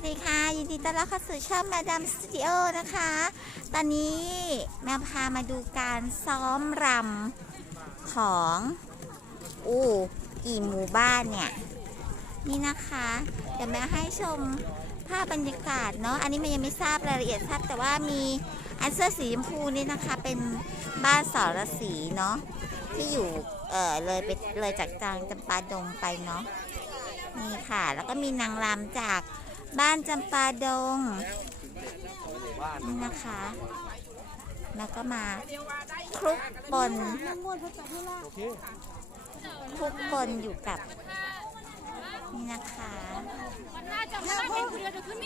สวัสดีค่ะ ยินดีต้อนรับเข้าสู่ช่องแมดัมสตูดิโอนะคะ ตอนนี้แมวพามาดูการซ้อมรำของอู้กี่หมู่บ้านเนี่ย นี่นะคะ เดี๋ยวแม่ให้ชมภาพบรรยากาศเนาะอันนี้มันยังไม่ทราบรายละเอียดทราบแต่ว่ามีอันเสื้อสีชมพูนี่นะคะเป็นบ้านสรสีเนาะที่อยู่เออเลยไปเลยจากจางจำปาดงไปเนาะนี่ค่ะ แล้วก็มีนางรำจาก บ้านจำปาดงนี่นะคะ แล้วก็มาคลุกบนคลุกบนอยู่กับ นี่นะคะมันน่าจะไม่เห็นคนเดียวจะขึ้น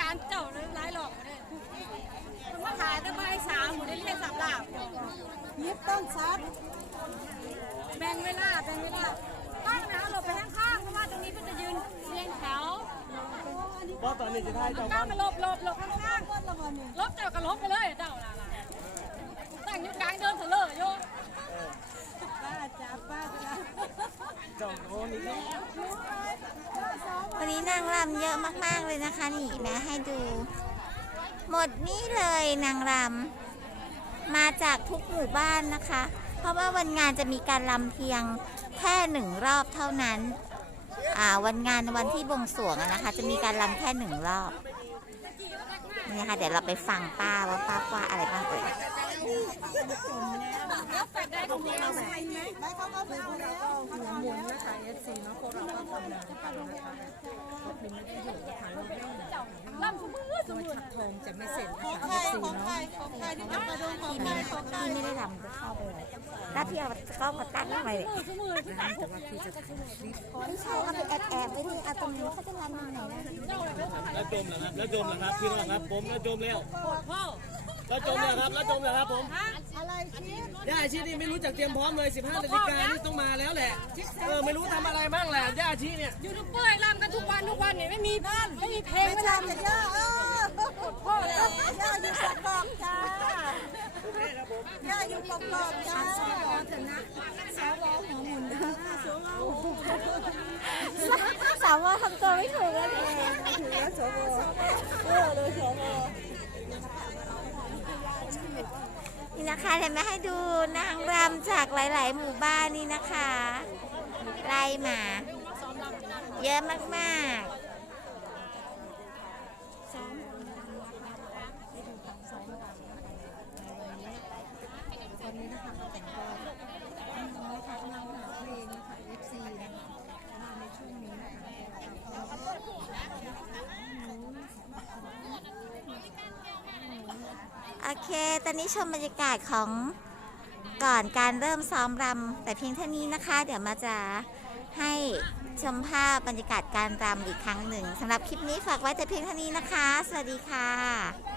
การเจ้าเลายหลอก ยิบต้นซับแบ่งเวลาแบ่งเวลาข้างนะหลบไปข้างๆเพราะว่าตรงนี้เพื่อจะยืนเรียงแถวว่าตอนนี้จะได้เจ้าข้าบ้างนมาหลบหลบหลบข้างๆละวันนี้ลบเจ้าก็ลบไปเลยเจ้าล่ะล่ะตั้งอยู่กลางเดินเถอะเลยโยป้าจับป้าจับเจ้าโอ้นี่ก็วันนี้นางรำเยอะมากๆเลยนะคะนี่แม่ให้ดู หมดนี่เลยนางรำ มาจากทุกหมู่บ้านนะคะ เพราะว่าวันงานจะมีการรำเพียงแค่หนึ่งรอบเท่านั้นอ่าวันงานวันที่บวงสรวงนะคะ จะมีการรำแค่หนึ่งรอบนี่นะคะเดี๋ยวเราไปฟังป้าว่าป้าว่าอะไรบ้างเอ่ยได้เขาก็ ไปเอาแล้วหัวหมุนนะคะเอฟซีเนาะพวกเราก็ทำงานกันนะคะรถบินไม่ได้อยู่นะคะรถไม่ได้ล่ำสมือสมือถักทงจะไม่เสร็จนะคะเอฟซีเนาะของใครที่จะมาโดนของพี่ใครไม่ของใครพี่ไม่ได้รำก็เข้าไปเลยแล้วพี่เอากล้องมาตั้งทำไมเนี่ยสมือแต่ว่าพี่จะถ่ายคลิปไม่ใช่เอาไปแอบแอบๆไว้ที่เอาตรงนี้เขาจะรำยังไงนะแล้วจมเหรอครับแล้วจมเหรอครับพี่น้องครับผมแล้วจมแล้วพ่อแล้วจมแล้วครับแล้วจมแล้วครับผมอะไรชี้ย่าอาชีนี่ไม่รู้จักเตรียมพร้อมเลย 15นาฬิกานี่ต้องมาแล้วแหละเออไม่รู้ทำอะไรบ้างแหละย่าอาชีเนี่ยยูทูบเบอร์ล่ำกันทุกวันทุกวันเนี่ยไม่มีบ้านไม่มีเพลงไม่ไม่ใช่ล่ำจะย่าเออ พ่อแล้วย่าอยู่ปกปอกจ้าย่าอยู่ปกปอกจ้าสวจะนะสวหัวหมุนนะสวสาวว่าทำตัวไม่ถูกแล้วเนี่ยถือแล้วสวเออเลยสวนี่นะคะเห็นไหมให้ดูนางรำจากหลาย ๆ หมู่บ้านนี่นะคะ ไล่มา เยอะมากตอนนี้นะคะเราแต่งตัวน้องนะคะกำลังหาเพลงนะคะ FC นะคะมาในช่วงนี้นะคะ ๆ โอเค ตอนนี้ชมบรรยากาศของก่อนการเริ่มซ้อมรำแต่เพียงเท่านี้นะคะ เดี๋ยวมาจะให้ชมภาพบรรยากาศการรำอีกครั้งหนึ่งสำหรับคลิปนี้ฝากไว้แต่เพียงเท่านี้นะคะ สวัสดีค่ะ